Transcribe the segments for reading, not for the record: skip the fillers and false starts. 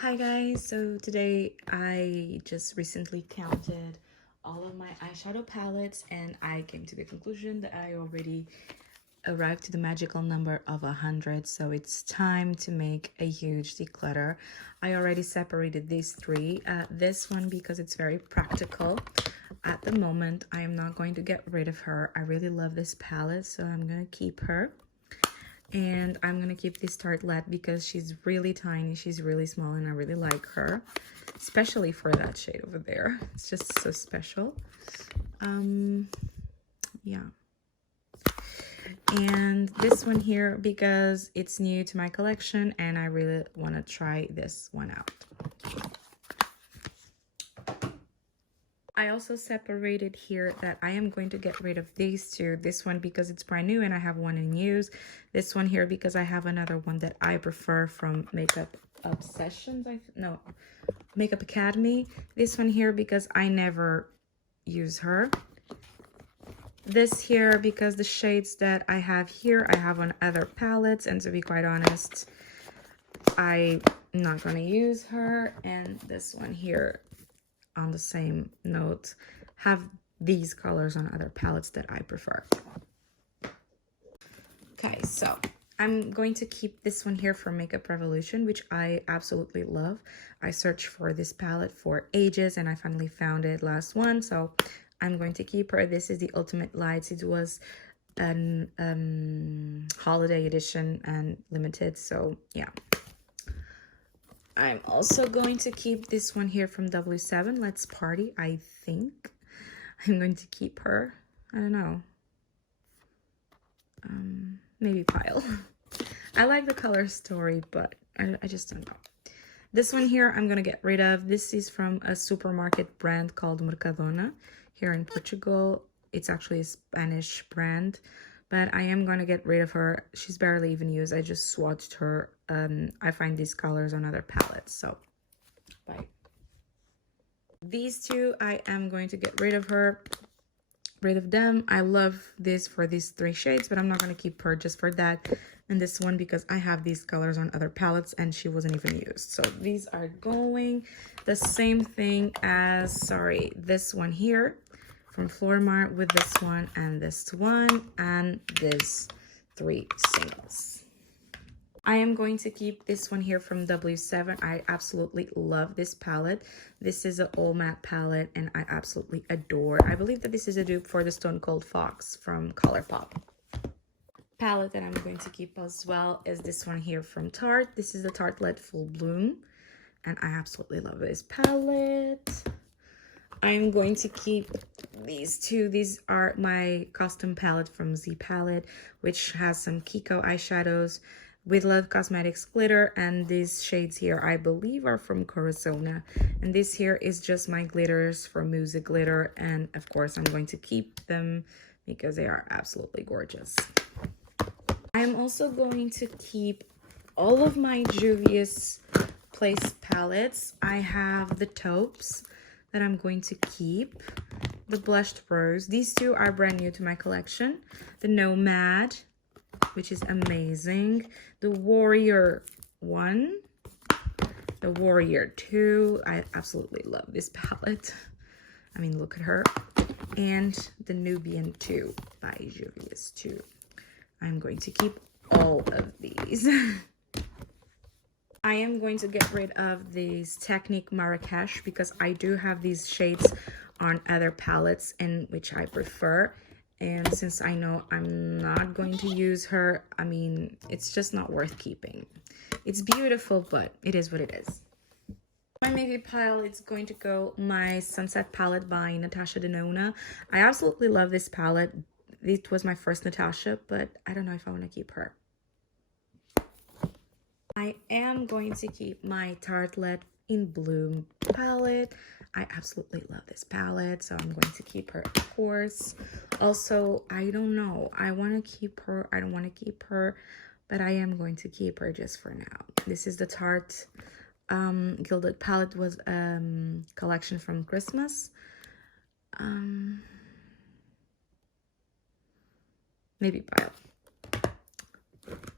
Hi guys, so today I just recently counted all of my eyeshadow palettes and I came to the conclusion that I already arrived to the magical number of 100, so it's time to make a huge declutter. I already separated these three. This one because it's very practical. At the moment, I am not going to get rid of her. I really love this palette, so I'm gonna keep her. And I'm gonna keep this tartlet because she's really tiny, she's really small, and I really like her, especially for that shade over there. It's just so special. Yeah. And this one here because it's new to my collection and I really want to try this one out. I also separated here that I am going to get rid of these two. This one because it's brand new and I have one in use. This one here because I have another one that I prefer from Makeup Obsessions. Makeup Academy. This one here because I never use her. This here because the shades that I have here, I have on other palettes. And to be quite honest, I'm not going to use her. And this one here, on the same note, have these colors on other palettes that I prefer. Okay, so I'm going to keep this one here from Makeup Revolution, which I absolutely love. I searched for this palette for ages and I finally found it last one, so I'm going to keep her. This is the Ultimate Lights. It was an holiday edition and limited, so yeah. I'm also going to keep this one here from W7, Let's Party. I think I'm going to keep her. I don't know. Maybe Pile. I like the color story, but I just don't know. This one here I'm going to get rid of. This is from a supermarket brand called Mercadona here in Portugal. It's actually a Spanish brand, but I am going to get rid of her. She's barely even used. I just swatched her. I find these colors on other palettes, so bye. These two, I am going to get rid of them. I love this for these three shades, but I'm not going to keep her just for that. And this one because I have these colors on other palettes and she wasn't even used. So these are going. The same thing as, this one here from Flormar with this one and this one and this three singles. I am going to keep this one here from W7. I absolutely love this palette. This is an all matte palette and I absolutely adore. I believe that this is a dupe for the Stone Cold Fox from Colourpop. Palette that I'm going to keep as well is this one here from Tarte. This is the Tartlet Full Bloom and I absolutely love this palette. I'm going to keep these two. These are my custom palette from Z Palette, which has some Kiko eyeshadows with Love Cosmetics glitter, and these shades here I believe are from Corazona, and this here is just my glitters from Music Glitter, and of course I'm going to keep them because they are absolutely gorgeous. I'm also going to keep all of my Juvia's Place palettes. I have the taupes that I'm going to keep, the Blushed Rose. These two are brand new to my collection. The Nomad, which is amazing. The Warrior 1. The Warrior 2. I absolutely love this palette. I mean, look at her. And the Nubian 2 by Juvia's 2. I'm going to keep all of these. I am going to get rid of these Technique Marrakesh because I do have these shades on other palettes and which I prefer. And since I know I'm not going to use her, I mean, it's just not worth keeping. It's beautiful, but it is what it is. My maybe pile, it's going to go my Sunset palette by Natasha Denona. I absolutely love this palette. It was my first Natasha, but I don't know if I want to keep her. I am going to keep my Tartlet in Bloom palette. I absolutely love this palette, so I'm going to keep her, of course. Also, I don't know. I want to keep her. I don't want to keep her, but I am going to keep her just for now. This is the Tarte Gilded palette. Was collection from Christmas. Maybe pile.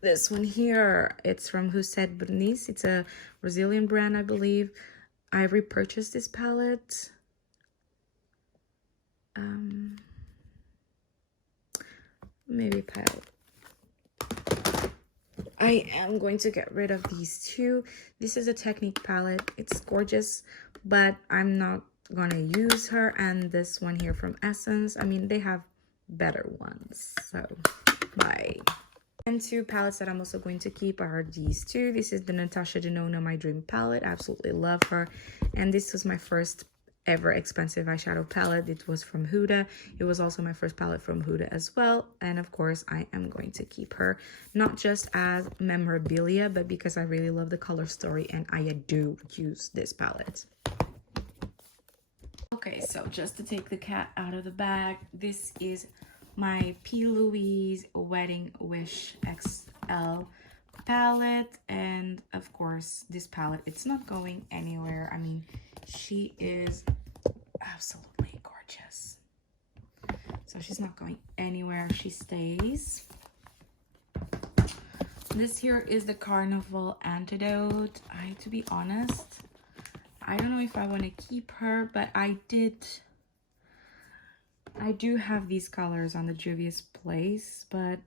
This one here, it's from Who Said Bernice. It's a Brazilian brand, I believe. I repurchased this palette. Maybe pile. I am going to get rid of these two. This is a Technique palette. It's gorgeous, but I'm not gonna use her. And this one here from Essence, I mean, they have better ones, so bye. And two palettes that I'm also going to keep are these two. This is the Natasha Denona My Dream palette. I absolutely love her. And this was my first ever expensive eyeshadow palette. It was from Huda. It was also my first palette from Huda as well. And of course, I am going to keep her, not just as memorabilia, but because I really love the color story and I do use this palette. Okay, so just to take the cat out of the bag, this is my P. Louise Wedding Wish XL palette. And of course, this palette, it's not going anywhere. I mean, she is absolutely gorgeous. So she's not going anywhere. She stays. This here is the Carnival Antidote. To be honest, I don't know if I want to keep her, but I do have these colors on the Juvia's Place, but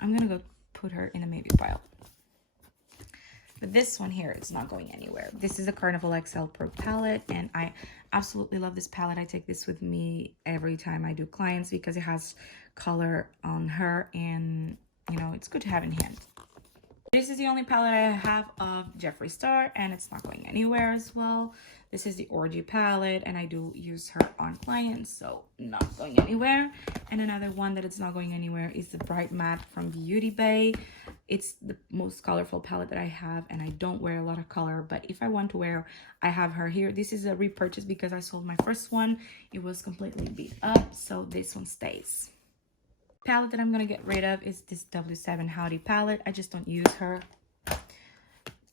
I'm gonna go put her in a maybe pile. But this one here, it's not going anywhere. This is a Carnival XL Pro palette, and I absolutely love this palette. I take this with me every time I do clients because it has color on her, and you know, it's good to have in hand. This is the only palette I have of Jeffree Star, and it's not going anywhere as well. This is the Orgy palette, and I do use her on clients, so not going anywhere. And another one that it's not going anywhere is the Bright Matte from Beauty Bay. It's the most colorful palette that I have, and I don't wear a lot of color, but if I want to wear, I have her here. This is a repurchase because I sold my first one. It was completely beat up, so this one stays. Palette that I'm gonna get rid of is this W7 Howdy palette. I just don't use her.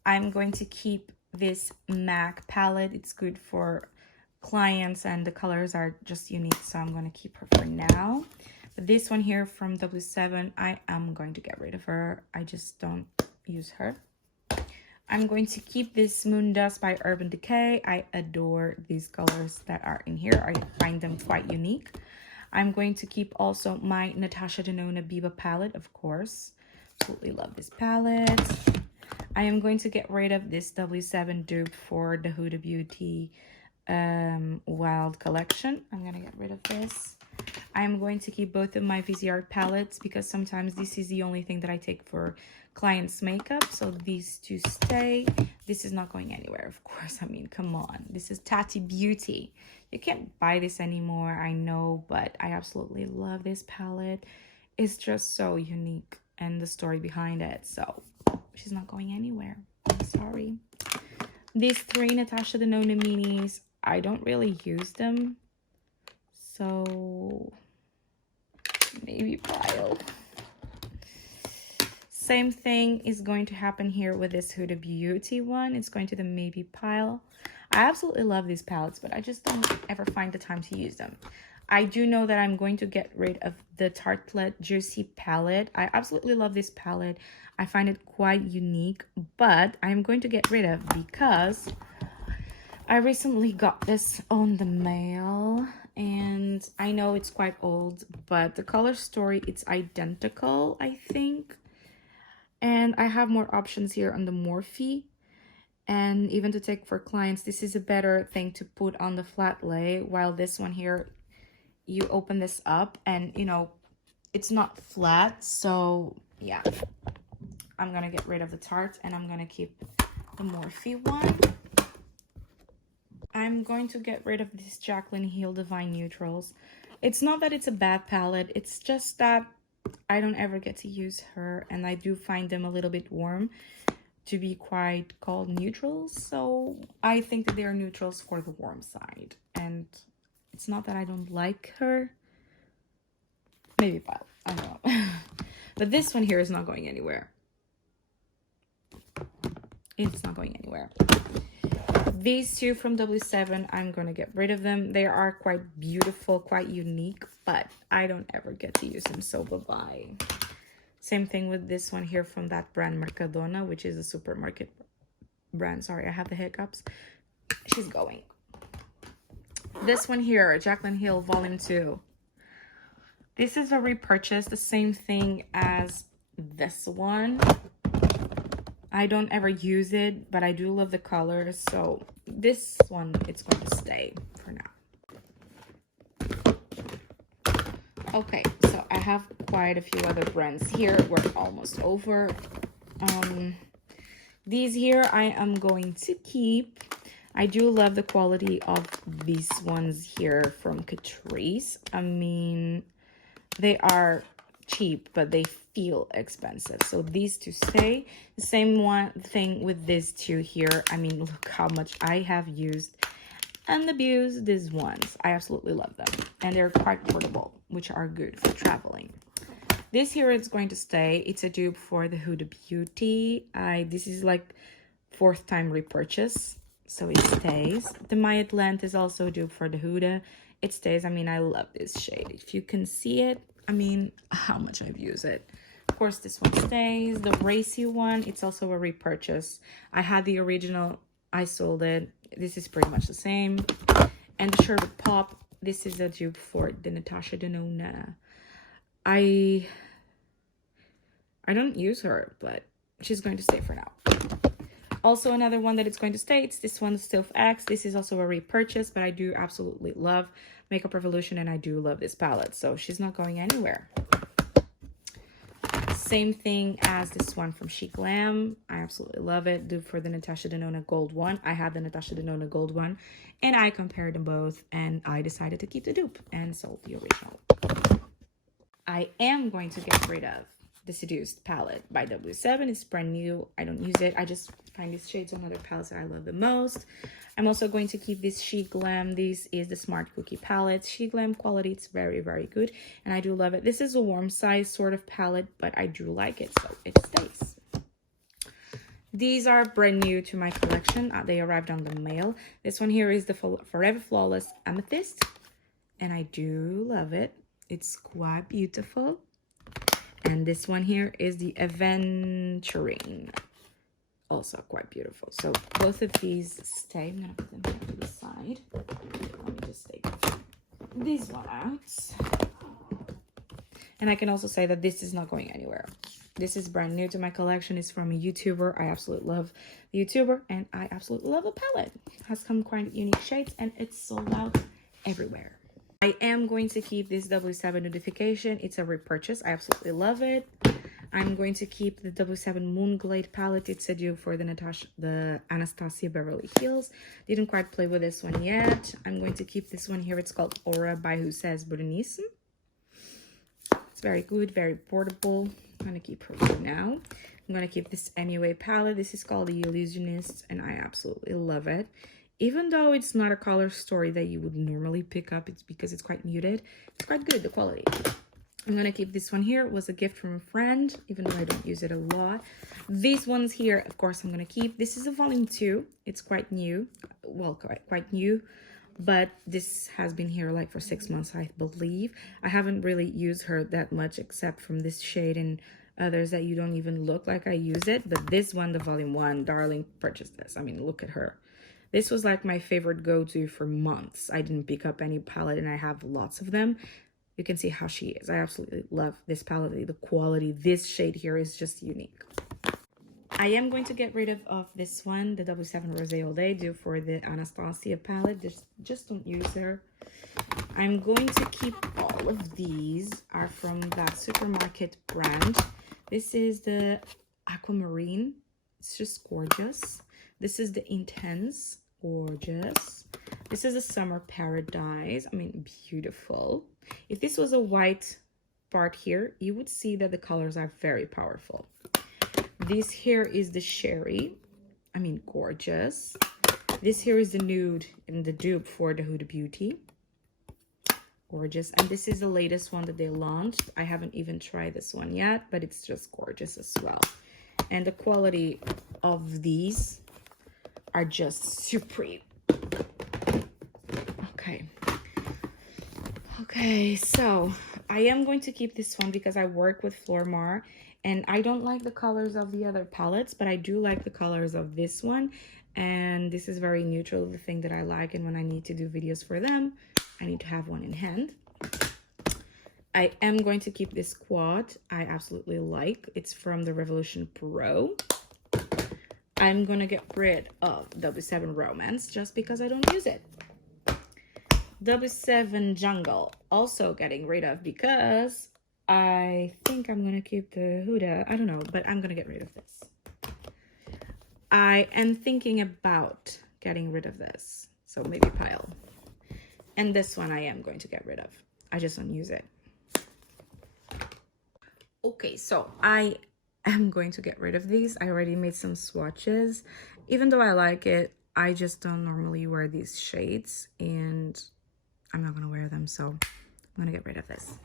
I'm going to keep this MAC palette. It's good for clients and the colors are just unique, so I'm going to keep her for now. But this one here from W7, I am going to get rid of her. I just don't use her. I'm going to keep this Moon Dust by Urban Decay. I adore these colors that are in here. I find them quite unique. I'm going to keep also my Natasha Denona Biba palette, of course. Absolutely love this palette. I am going to get rid of this W7 dupe for the Huda Beauty Wild collection. I'm going to get rid of this. I am going to keep both of my VZ palettes because sometimes this is the only thing that I take for clients' makeup. So these two stay. This is not going anywhere, of course. I mean, come on. This is Tati Beauty. You can't buy this anymore, I know, but I absolutely love this palette. It's just so unique and the story behind it. So she's not going anywhere. I'm sorry. These three Natasha Denona minis, I don't really use them. So maybe pile. Same thing is going to happen here with this Huda Beauty one. It's going to the maybe pile. I absolutely love these palettes, but I just don't ever find the time to use them. I do know that I'm going to get rid of the Tartelette Juicy palette. I absolutely love this palette. I find it quite unique, but I'm going to get rid of because I recently got this on the mail, and I know it's quite old, but the color story, it's identical, I think. And I have more options here on the Morphe. And even to take for clients, this is a better thing to put on the flat lay, while this one here, you open this up and, you know, it's not flat. So, yeah, I'm going to get rid of the Tarte and I'm going to keep the Morphe one. I'm going to get rid of this Jaclyn Hill Divine Neutrals. It's not that it's a bad palette. It's just that I don't ever get to use her, and I do find them a little bit warm to be quite called neutrals, so I think that they're neutrals for the warm side. And it's not that I don't like her. Maybe pile, I don't know. But this one here is not going anywhere. It's not going anywhere. These two from W7, I'm gonna get rid of them. They are quite beautiful, quite unique, but I don't ever get to use them, so bye-bye. Same thing with this one here from that brand Mercadona, which is a supermarket brand. Sorry, I have the hiccups. She's going. This one here, Jaclyn Hill Volume 2. This is a repurchase, the same thing as this one. I don't ever use it, but I do love the colors. So this one, it's going to stay for now. Okay, so I have quite a few other brands here. We're almost over. These here I am going to keep. I do love the quality of these ones here from Catrice. I mean, they are cheap, but they feel expensive. So these two stay. The same one thing with these two here. I mean, look how much I have used and abused these ones. I absolutely love them. And they're quite portable, which are good for traveling. This here is going to stay. It's a dupe for the Huda Beauty. This is like 4th time repurchase. So it stays. The Mayat Length is also a dupe for the Huda. It stays. I mean, I love this shade. If you can see it, I mean, how much I've used it. Of course, this one stays. The Racy one, it's also a repurchase. I had the original. I sold it. This is pretty much the same. And the Sherbet Pop, this is a dupe for the Natasha Denona. I don't use her, but she's going to stay for now. Also, another one that it's going to stay, it's this one, Sylph X. This is also a repurchase, but I do absolutely love Makeup Revolution, and I do love this palette, so she's not going anywhere. Same thing as this one from Chic Glam. I absolutely love it. Dupe for the Natasha Denona Gold one. I have the Natasha Denona Gold one, and I compared them both, and I decided to keep the dupe and sold the original. I am going to get rid of the Seduced palette by W7. It's brand new. I don't use it. I just find these shades on other palettes that I love the most. I'm also going to keep this Chic Glam. This is the Smart Cookie palette. Chic Glam quality, it's very, very good. And I do love it. This is a warm size sort of palette, but I do like it, so it stays. These are brand new to my collection. They arrived on the mail. This one here is the Forever Flawless Amethyst. And I do love it. It's quite beautiful. And this one here is the Aventurine. Also quite beautiful. So both of these stay. I'm going to put them here to the side. Let me just take this one out. And I can also say that this is not going anywhere. This is brand new to my collection. It's from a YouTuber. I absolutely love the YouTuber. And I absolutely love the palette. It has some quite unique shades. And it's sold out everywhere. I am going to keep this W7 Notification. It's a repurchase. I absolutely love it. I'm going to keep the W7 Moonglade palette. It's a dupe for the Anastasia Beverly Hills. Didn't quite play with this one yet. I'm going to keep this one here. It's called Aura by Who Says Berenice. It's very good, very portable. I'm going to keep her for now. I'm going to keep this MUA palette. This is called The Illusionist, and I absolutely love it. Even though it's not a color story that you would normally pick up, it's because it's quite muted. It's quite good, the quality. I'm going to keep this one here. It was a gift from a friend, even though I don't use it a lot. These ones here, of course, I'm going to keep. This is a volume 2. It's quite new. Well, quite new. But this has been here like for 6 months, I believe. I haven't really used her that much except from this shade and others that you don't even look like I use it. But this one, the volume 1, darling, purchased this. I mean, look at her. This was like my favorite go-to for months. I didn't pick up any palette and I have lots of them. You can see how she is. I absolutely love this palette. The quality, this shade here is just unique. I am going to get rid of this one, the W7 Rosé All Day, due for the Anastasia palette. Just don't use her. I'm going to keep all of these. Are from that supermarket brand. This is the Aquamarine. It's just gorgeous. This is the Intense, gorgeous. This is a Summer Paradise. I mean, beautiful. If this was a white part here, you would see that the colors are very powerful. This here is the Sherry. I mean, gorgeous. This here is the Nude and the dupe for the Huda Beauty. Gorgeous. And this is the latest one that they launched. I haven't even tried this one yet, but it's just gorgeous as well. And the quality of these are just supreme. Okay, so I am going to keep this one because I work with Flormar And I don't like the colors of the other palettes, but I do like the colors of this one. And this is very neutral, the thing that I like. And when I need to do videos for them, I need to have one in hand. I am going to keep this quad. I absolutely like. It's from the Revolution Pro. I'm going to get rid of W7 Romance just because I don't use it. W7 Jungle, also getting rid of because I think I'm going to keep the Huda. I don't know, but I'm going to get rid of this. I am thinking about getting rid of this, so maybe pile. And this one I am going to get rid of. I just don't use it. Okay, so I am going to get rid of these. I already made some swatches. Even though I like it, I just don't normally wear these shades, and I'm not going to wear them, so I'm going to get rid of this.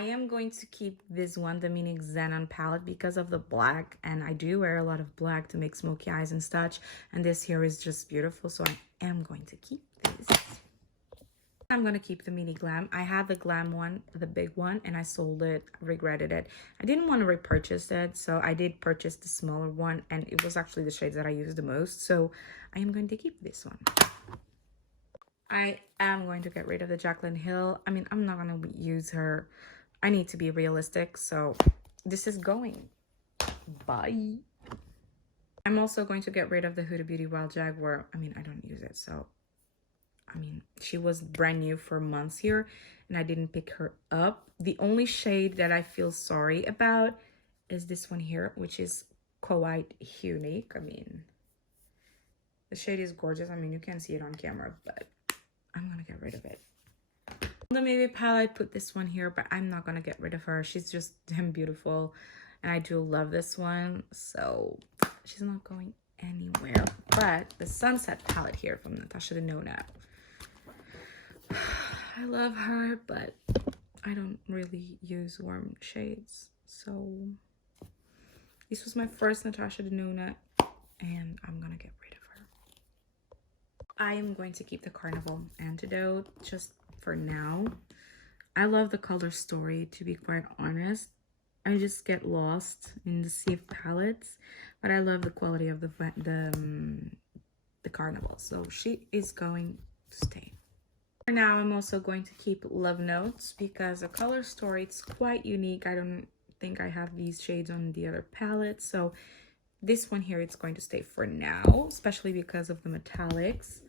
I am going to keep this one, the Mini Xenon palette, because of the black, and I do wear a lot of black to make smoky eyes and such, and this here is just beautiful, so I am going to keep this. I'm going to keep the Mini Glam. I had the Glam one, the big one, and I sold it, regretted it. I didn't want to repurchase it, so I did purchase the smaller one, and it was actually the shades that I used the most, so I am going to keep this one. I am going to get rid of the Jaclyn Hill. I mean, I'm not going to use her. I need to be realistic, so this is going. Bye. I'm also going to get rid of the Huda Beauty Wild Jaguar. I mean, I don't use it, so I mean, she was brand new for months here, and I didn't pick her up. The only shade that I feel sorry about is this one here, which is quite unique. I mean, the shade is gorgeous. I mean, you can't see it on camera, but I'm gonna get rid of it. On the Maybe palette, I put this one here, but I'm not gonna get rid of her. She's just damn beautiful, and I do love this one, so she's not going anywhere. But the Sunset palette here from Natasha Denona, I love her, but I don't really use warm shades, so this was my first Natasha Denona, and I'm gonna get rid of her. I am going to keep the Carnival Antidote just for now. I love the color story, to be quite honest. I just get lost in the sea of palettes, but I love the quality of the Carnival, so she is going to stay. For now, I'm also going to keep Love Notes because the color story, it's quite unique. I don't think I have these shades on the other palettes, so this one here, it's going to stay for now, especially because of the metallics.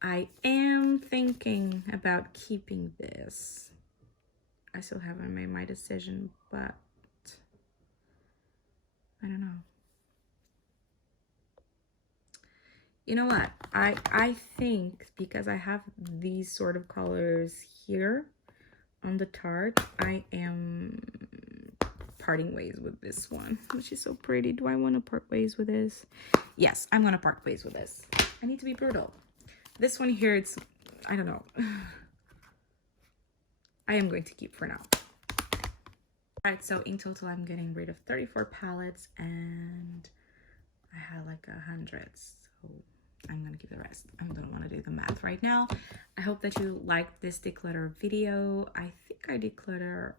I am thinking about keeping this. I still haven't made my decision, but I don't know. You know what? I think because I have these sort of colors here on the tart, I am parting ways with this one, which is so pretty. Do I want to part ways with this? Yes, I'm going to part ways with this. I need to be brutal. This one here, it's, I don't know. I am going to keep for now. Alright, so in total, I'm getting rid of 34 palettes, and I had like 100, so I'm gonna keep the rest. I don't want to do the math right now. I hope that you liked this declutter video. I think I declutter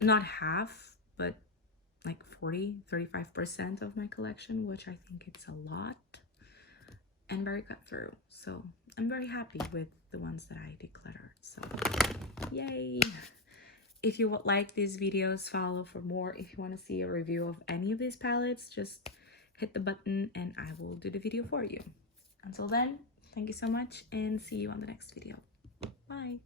not half, but like 35% of my collection, which I think it's a lot and very cut through. So I'm very happy with the ones that I decluttered. So yay! If you would like these videos, follow for more. If you want to see a review of any of these palettes, just hit the button and I will do the video for you. Until then, thank you so much and see you on the next video. Bye.